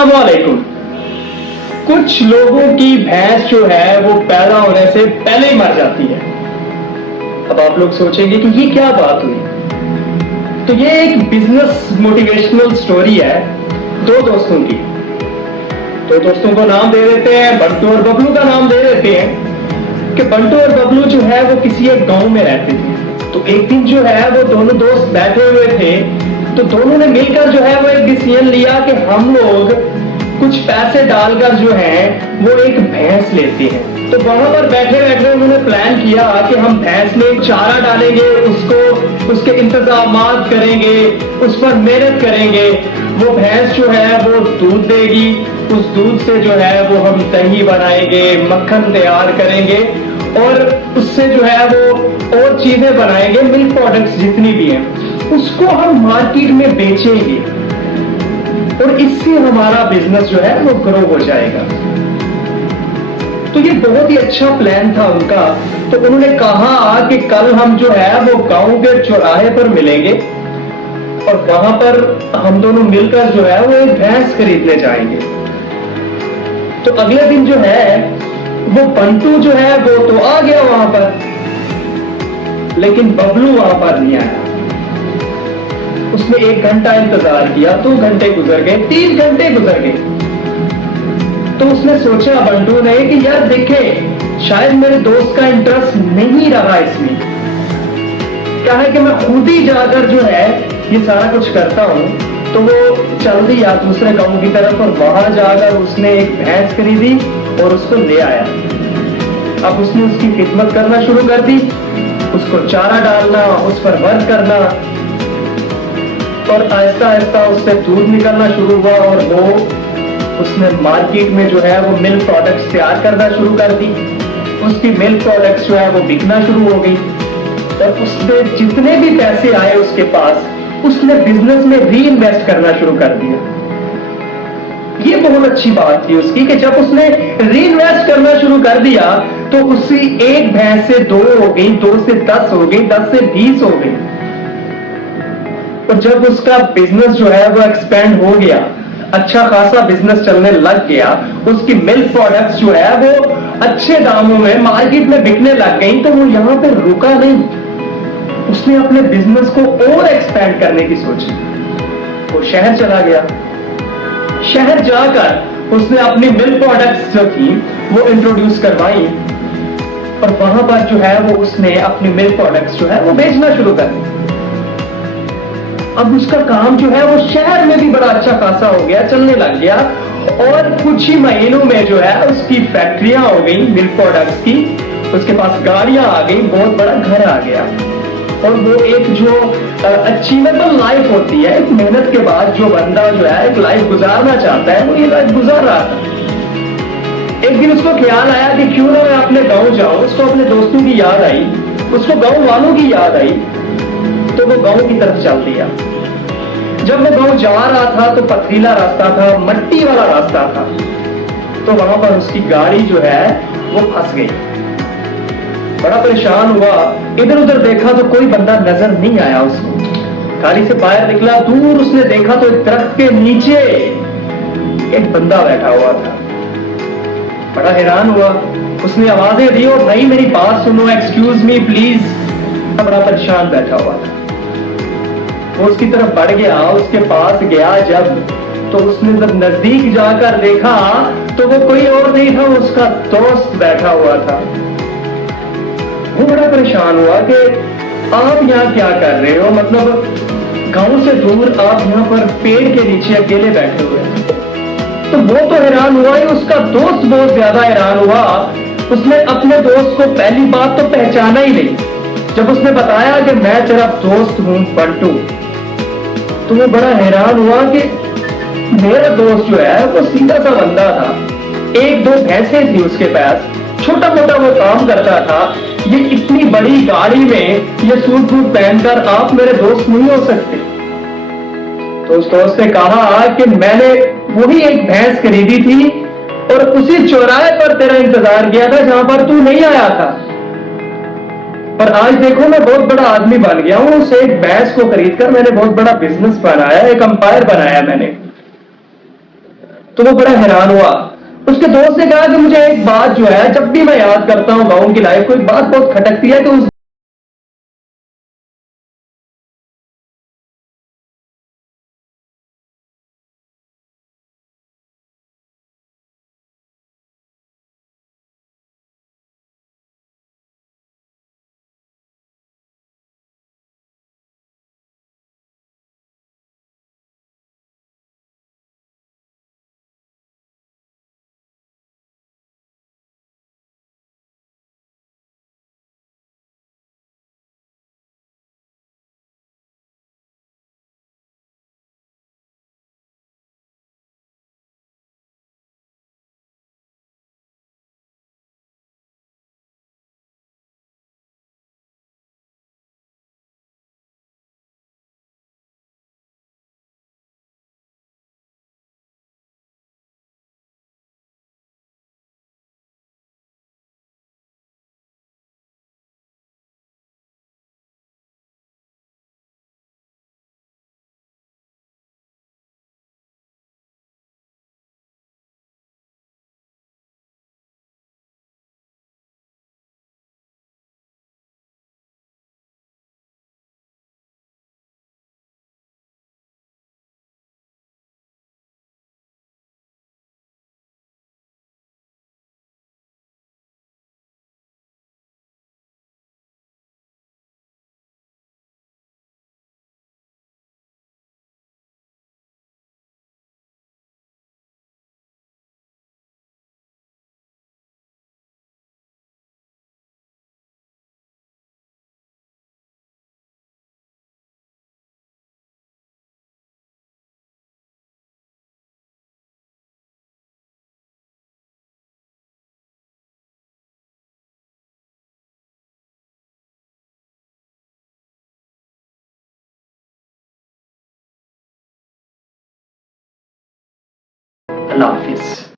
अस्सलाम वालेकुम। कुछ लोगों की भैंस जो है वो पैदा होने से पहले ही मर जाती है। अब आप लोग सोचेंगे कि ये क्या बात हुई। तो ये एक बिजनेस मोटिवेशनल स्टोरी है दो दोस्तों की। दो दोस्तों को नाम दे देते हैं, बंटू और बबलू का नाम दे देते हैं कि बंटू और बबलू जो है वो किसी एक गांव में रहते थे। तो एक दिन जो है वो दोनों दोस्त बैठे हुए थे, तो दोनों ने मिलकर जो है वो एक डिसीजन लिया कि हम लोग कुछ पैसे डालकर जो है वो एक भैंस लेते हैं। तो वहां पर बैठे बैठे उन्होंने प्लान किया कि हम भैंस में चारा डालेंगे, उसको उसके इंतजामात करेंगे, उस पर मेहनत करेंगे। वो भैंस जो है वो दूध देगी, उस दूध से जो है वो हम दही बनाएंगे, मक्खन तैयार करेंगे और उससे जो है वो और चीजें बनाएंगे, मिल्क प्रोडक्ट्स जितनी भी हैं उसको हम मार्केट में बेचेंगे और इससे हमारा बिजनेस जो है वो ग्रो हो जाएगा। तो ये बहुत ही अच्छा प्लान था उनका। तो उन्होंने कहा कि कल हम जो है वो गांव के चौराहे पर मिलेंगे और वहां पर हम दोनों मिलकर जो है वो एक भैंस खरीदने जाएंगे। तो अगले दिन जो है वो बंटू जो है वो तो आ गया वहां पर, लेकिन बबलू वहां पर नहीं आया। उसने 1 घंटा इंतजार किया, 2 घंटे गुजर गए, 3 घंटे गुजर गए। तो उसने सोचा बंटू ने कि यार देखे शायद मेरे दोस्त का इंटरेस्ट नहीं रहा इसमें, क्या है कि मैं खुद ही जाकर जो है ये सारा कुछ करता हूं। तो वो चल दिया दूसरे गांव की तरफ और वहां जाकर उसने एक भैंस खरीदी और उसको ले आया। अब उसने उसकी खिदमत करना शुरू कर दी, उसको चारा डालना, उस पर वर्क करना और आहिस्ता आहिस्ता उससे दूध निकलना शुरू हुआ और वो उसने मार्केट में जो है वो मिल्क प्रोडक्ट्स तैयार करना शुरू कर दी। उसकी मिल्क प्रोडक्ट्स जो है वो बिकना शुरू हो गई और उसने जितने भी पैसे आए उसके पास उसने बिजनेस में री इन्वेस्ट करना शुरू कर दिया। ये बहुत अच्छी बात थी उसकी कि जब उसने री इन्वेस्ट करना शुरू कर दिया तो उसकी एक भैंस से 2 हो गई, 2 से 10 हो गई, 10 से 20 हो गई। और जब उसका बिजनेस जो है वो एक्सपेंड हो गया, अच्छा खासा बिजनेस चलने लग गया, उसकी मिल्क प्रोडक्ट्स जो है वो अच्छे दामों में मार्केट में बिकने लग गई, तो वो यहां पे रुका नहीं। उसने अपने बिजनेस को और एक्सपेंड करने की सोची। वो शहर चला गया। शहर जाकर उसने अपनी मिल्क प्रोडक्ट्स जो थी वो इंट्रोड्यूस करवाई और वहां पर जो है वो उसने अपनी मिल्क प्रोडक्ट्स जो है वो बेचना शुरू कर दी। अब उसका काम जो है वो शहर में भी बड़ा अच्छा खासा हो गया, चलने लग गया और कुछ ही महीनों में जो है उसकी फैक्ट्रियां हो गई मिल्क प्रोडक्ट्स की, उसके पास गाड़ियां आ गई, बहुत बड़ा घर आ गया। और वो एक जो अचीवेबल लाइफ होती है, एक मेहनत के बाद जो बंदा जो है एक लाइफ गुजारना चाहता है, वो ये लाइफ गुजार रहा था। एक दिन उसको ख्याल आया कि क्यों ना मैं अपने गांव जाऊं। उसको अपने दोस्तों की याद आई, उसको गांव वालों की याद आई, तो वो गांव की तरफ चल दिया। जब वो गांव जा रहा था तो पथरीला रास्ता था, मट्टी वाला रास्ता था, तो वहां पर उसकी गाड़ी जो है वो फंस गई। बड़ा परेशान हुआ, इधर उधर देखा तो कोई बंदा नजर नहीं आया उसको। गाड़ी से बाहर निकला, दूर उसने देखा तो एक दरख्त के नीचे एक बंदा बैठा हुआ था। बड़ा हैरान हुआ, उसने आवाजें दी, और भाई मेरी बात सुनो, एक्सक्यूज मी प्लीज। बड़ा परेशान बैठा हुआ था। वो उसकी तरफ बढ़ गया, उसके पास गया जब, तो उसने जब नजदीक जाकर देखा तो वो कोई और नहीं था, उसका दोस्त बैठा हुआ था। वो बड़ा परेशान हुआ कि आप यहाँ क्या कर रहे हो, मतलब गांव से दूर आप यहाँ पर पेड़ के नीचे अकेले बैठे हुए हैं। तो वो तो हैरान हुआ ही, उसका दोस्त बहुत ज्यादा हैरान हुआ। उसने अपने दोस्त को पहली बात तो पहचाना ही नहीं। जब उसने बताया कि मैं तेरा दोस्त हूं बंटू, तो वो बड़ा हैरान हुआ कि मेरा दोस्त जो है वो सीधा सा बंदा था, 1-2 भैंसें थी उसके पास, छोटा मोटा वो काम करता था। ये इतनी बड़ी गाड़ी में ये सूट बूट पहनकर आप मेरे दोस्त नहीं हो सकते। तो उस दोस्त ने कहा कि मैंने वही एक भैंस खरीदी थी और उसी चौराहे पर तेरा इंतजार किया था जहां पर तू नहीं आया था, और आज देखो मैं बहुत बड़ा आदमी बन गया हूं। उस एक भैंस को खरीदकर मैंने बहुत बड़ा बिजनेस बनाया, एक अंपायर बनाया मैंने। तो वो बड़ा हैरान हुआ। उसके दोस्त ने कहा कि मुझे एक बात जो है, जब भी मैं याद करता हूँ गाँव की लाइफ को, एक बात बहुत खटकती है कि उस अल्लाह हाफिज।